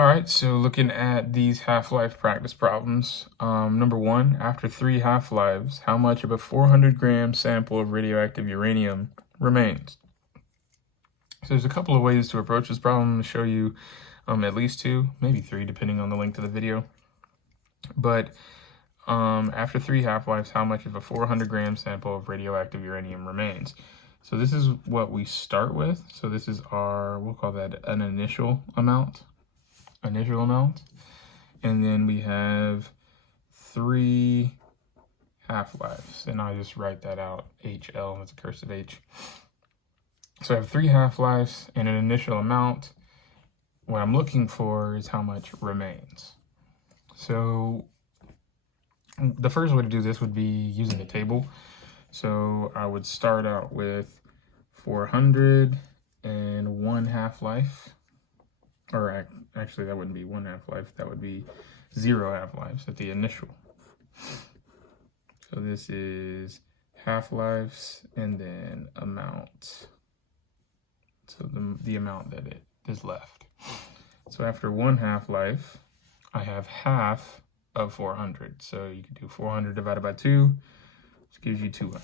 All right, so looking at these half-life practice problems, number one, after 3 half-lives, how much of a 400-gram sample of radioactive uranium remains? So there's a couple of ways to approach this problem. I'm going to show you at least 2, maybe 3, depending on the length of the video. But after 3 half-lives, how much of a 400-gram sample of radioactive uranium remains? So this is what we start with. So this is our, we'll call that an initial amount. And then we have 3 half-lives, and I just write that out, HL as a cursive H. So I have 3 half-lives and an initial amount. What I'm looking for is how much remains. So the first way to do this would be using the table. So I would start out with 401 half-life. Or actually, that wouldn't be 1 half-life. That would be 0 half-lives at the initial. So this is half-lives and then amount. So the amount that it is left. So after 1 half-life, I have half of 400. So you can do 400 divided by 2, which gives you 200.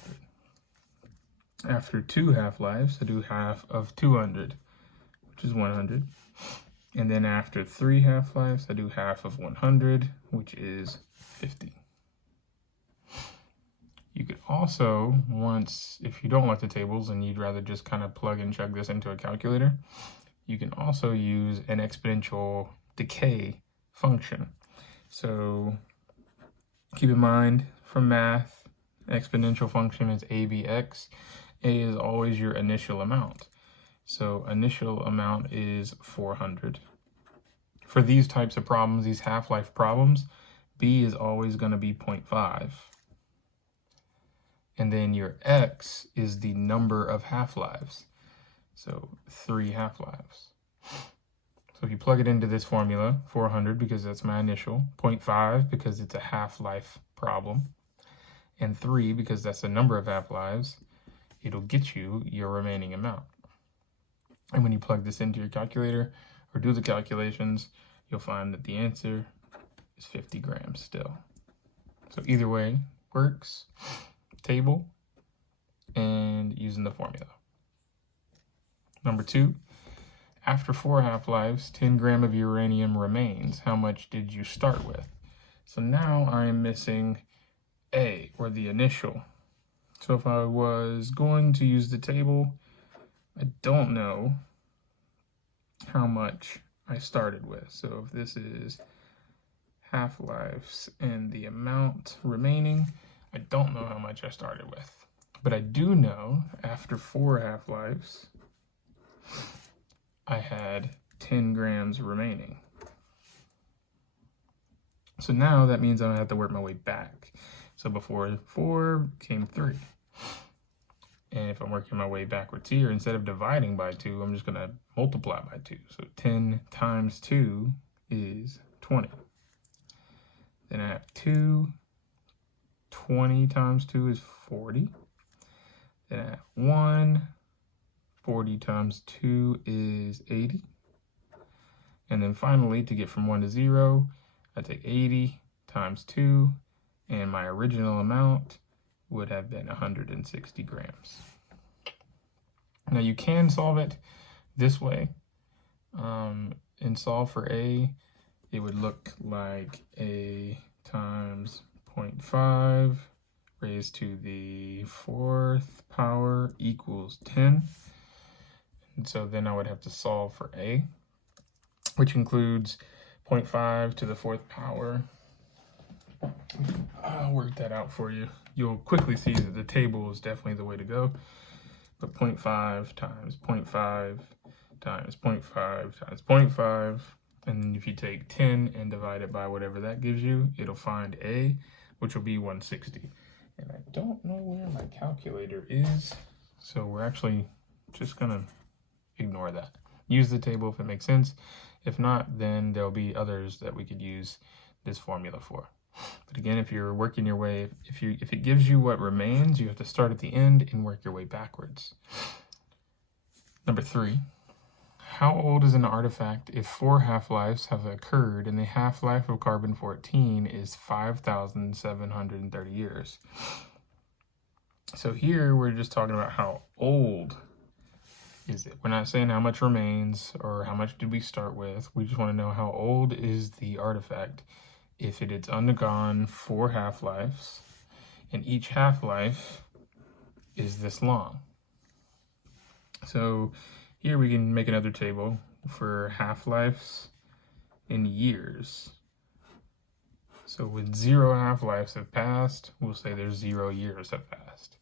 After 2 half-lives, I do half of 200, which is 100. And then after 3 half-lives, I do half of 100, which is 50. You could also, if you don't like the tables and you'd rather just kind of plug and chug this into a calculator, you can also use an exponential decay function. So keep in mind, from math, exponential function is ABX. A is always your initial amount. So initial amount is 400. For these types of problems, these half-life problems, B is always going to be 0.5. And then your X is the number of half-lives. So 3 half-lives. So if you plug it into this formula, 400 because that's my initial, 0.5 because it's a half-life problem, and 3 because that's the number of half-lives, it'll get you your remaining amount. And when you plug this into your calculator or do the calculations, you'll find that the answer is 50 grams still. So either way works, table and using the formula. Number 2, after 4 half-lives, 10 grams of uranium remains. How much did you start with? So now I'm missing A, or the initial. So if I was going to use the table, I don't know how much I started with. So if this is half-lives and the amount remaining, I don't know how much I started with. But I do know after 4 half-lives, I had 10 grams remaining. So now that means I have to work my way back. So before 4 came 3. And if I'm working my way backwards here, instead of dividing by 2, I'm just going to multiply by 2. So 10 times 2 is 20. Then I have 2. 20 times 2 is 40. Then I have 1. 40 times 2 is 80. And then finally, to get from 1 to 0, I take 80 times 2, and my original amount would have been 160 grams. Now you can solve it this way. And solve for A, it would look like A times 0.5 raised to the 4th power equals 10. And so then I would have to solve for A, which includes 0.5 to the 4th power. I'll work that out for you. You'll quickly see that the table is definitely the way to go. But 0.5 times 0.5 times 0.5 times 0.5. And then if you take 10 and divide it by whatever that gives you, it'll find A, which will be 160. And I don't know where my calculator is, so we're actually just going to ignore that. Use the table if it makes sense. If not, then there'll be others that we could use this formula for. But again, if you're working your way, if it gives you what remains, you have to start at the end and work your way backwards. Number 3, How old is an artifact if 4 half-lives have occurred and the half-life of carbon-14 is 5,730 years? So here we're just talking about how old is it. We're not saying how much remains or how much did we start with. We just want to know how old is the artifact if it has undergone 4 half-lives and each half-life is this long. So here we can make another table for half-lives in years. So when 0 half-lives have passed, we'll say there's 0 years have passed.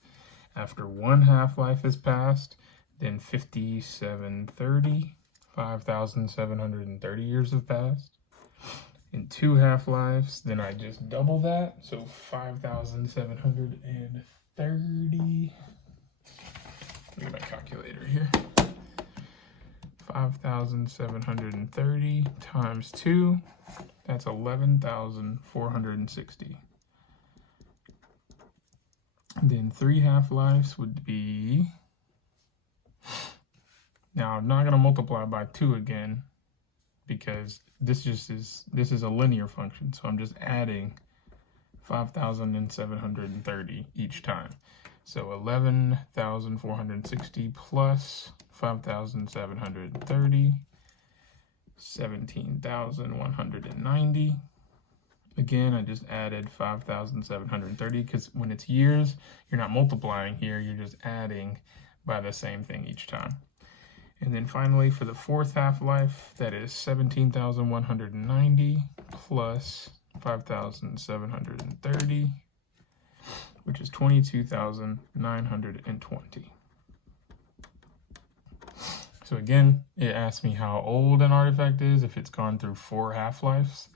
After 1 half-life has passed, then 5,730 years have passed. In 2 half-lives, then I just double that, so 5,730. Look at my calculator here. 5,730 times 2, that's 11,460. Then 3 half-lives would be, now I'm not going to multiply by 2 again because this is a linear function, so I'm just adding 5,730 each time. So 11,460 plus 5,730, 17,190. Again, I just added 5,730 because when it's years, you're not multiplying here, you're just adding by the same thing each time. And then finally, for the 4th half-life, that is 17,190 plus 5,730, which is 22,920. So again, it asks me how old an artifact is if it's gone through 4 half-lives,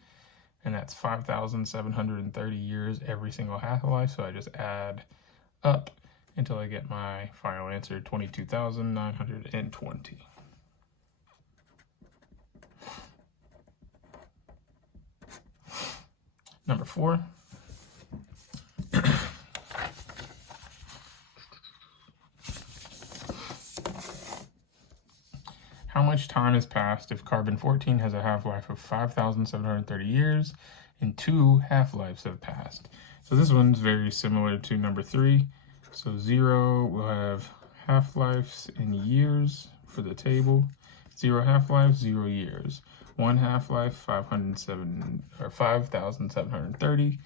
and that's 5,730 years every single half-life, so I just add up until I get my final answer, 22,920. Number 4. How much time has passed if carbon-14 has a half-life of 5,730 years and 2 half-lives have passed? So this one's very similar to number 3. So 0 will have half-lives in years for the table. 0 half-lives, 0 years. 1 half-life, 5,730.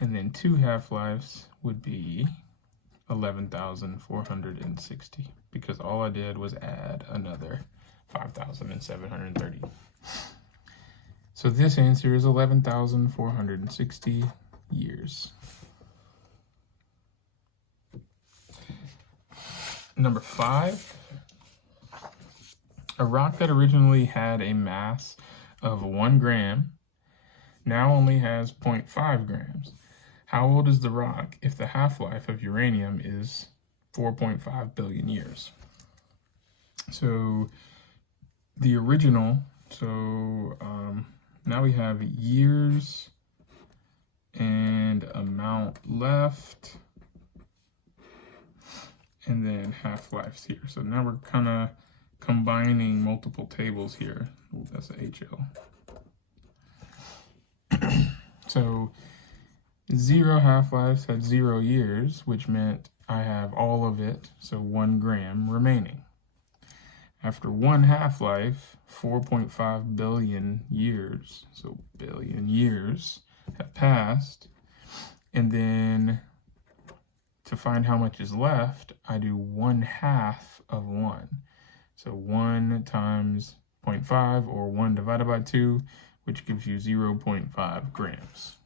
And then 2 half-lives would be 11,460 because all I did was add another 5,730. So this answer is 11,460 years. Number 5, a rock that originally had a mass of 1 gram now only has 0.5 grams. How old is the rock if the half-life of uranium is 4.5 billion years? So the original, now we have years and amount left, and then half-lives here. So now we're kind of combining multiple tables here. Ooh, that's an HL. So 0 half-lives had 0 years, which meant I have all of it, so 1 gram remaining. After 1 half-life, 4.5 billion years, so billion years, have passed. And then to find how much is left, I do 1/2 of 1. So 1 times 0.5, or 1 divided by 2, which gives you 0.5 grams.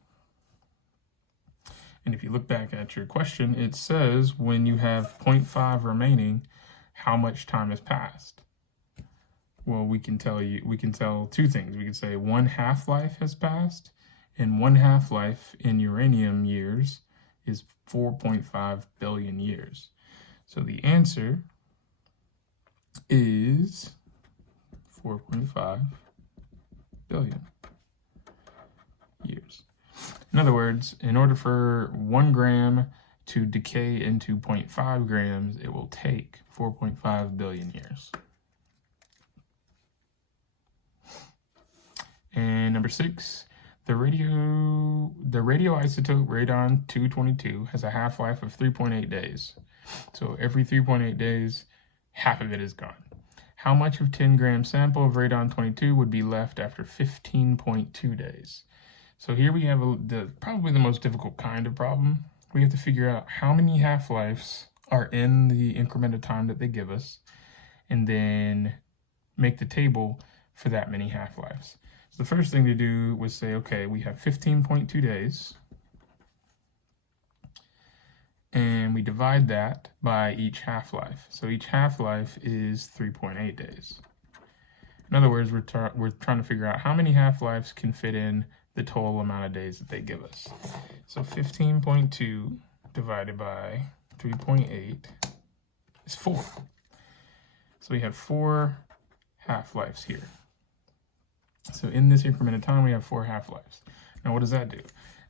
And if you look back at your question, it says when you have 0.5 remaining, how much time has passed? Well, we can tell 2 things. We can say 1 half-life has passed, and 1 half-life in uranium years is 4.5 billion years. So the answer is 4.5 billion years. In other words, in order for 1 gram to decay into 0.5 grams, it will take 4.5 billion years. Number 6, the radioisotope radon-222 has a half-life of 3.8 days. So every 3.8 days, half of it is gone. How much of 10-gram sample of radon-22 would be left after 15.2 days? So here we have probably the most difficult kind of problem. We have to figure out how many half-lives are in the increment of time that they give us, and then make the table for that many half-lives. So the first thing to do was say, okay, we have 15.2 days, and we divide that by each half-life. So each half-life is 3.8 days. In other words, we're trying to figure out how many half-lives can fit in the total amount of days that they give us. So 15.2 divided by 3.8 is 4. So we have 4 half-lives here. So in this increment of time, we have 4 half-lives. Now, what does that do?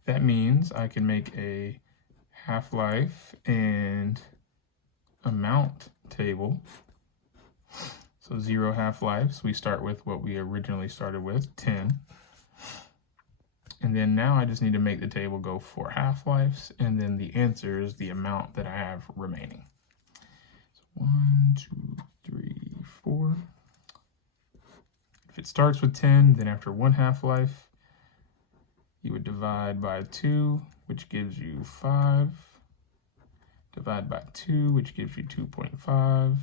That means I can make a half-life and amount table. So 0 half-lives, we start with what we originally started with, 10. And then now I just need to make the table go 4 half-lives, and then the answer is the amount that I have remaining. So 1, 2, 3, 4. If it starts with 10, then after 1 half-life, you would divide by 2, which gives you 5. Divide by 2, which gives you 2.5.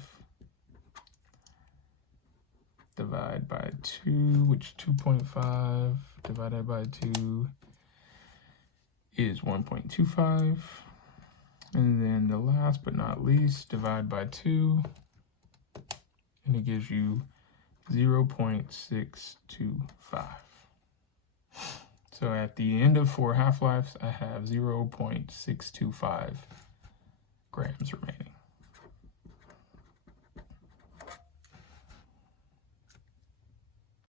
Divide by 2, which 2.5 divided by 2 is 1.25. And then the last but not least, divide by 2, and it gives you 0.625. So at the end of 4 half-lives, I have 0.625 grams remaining.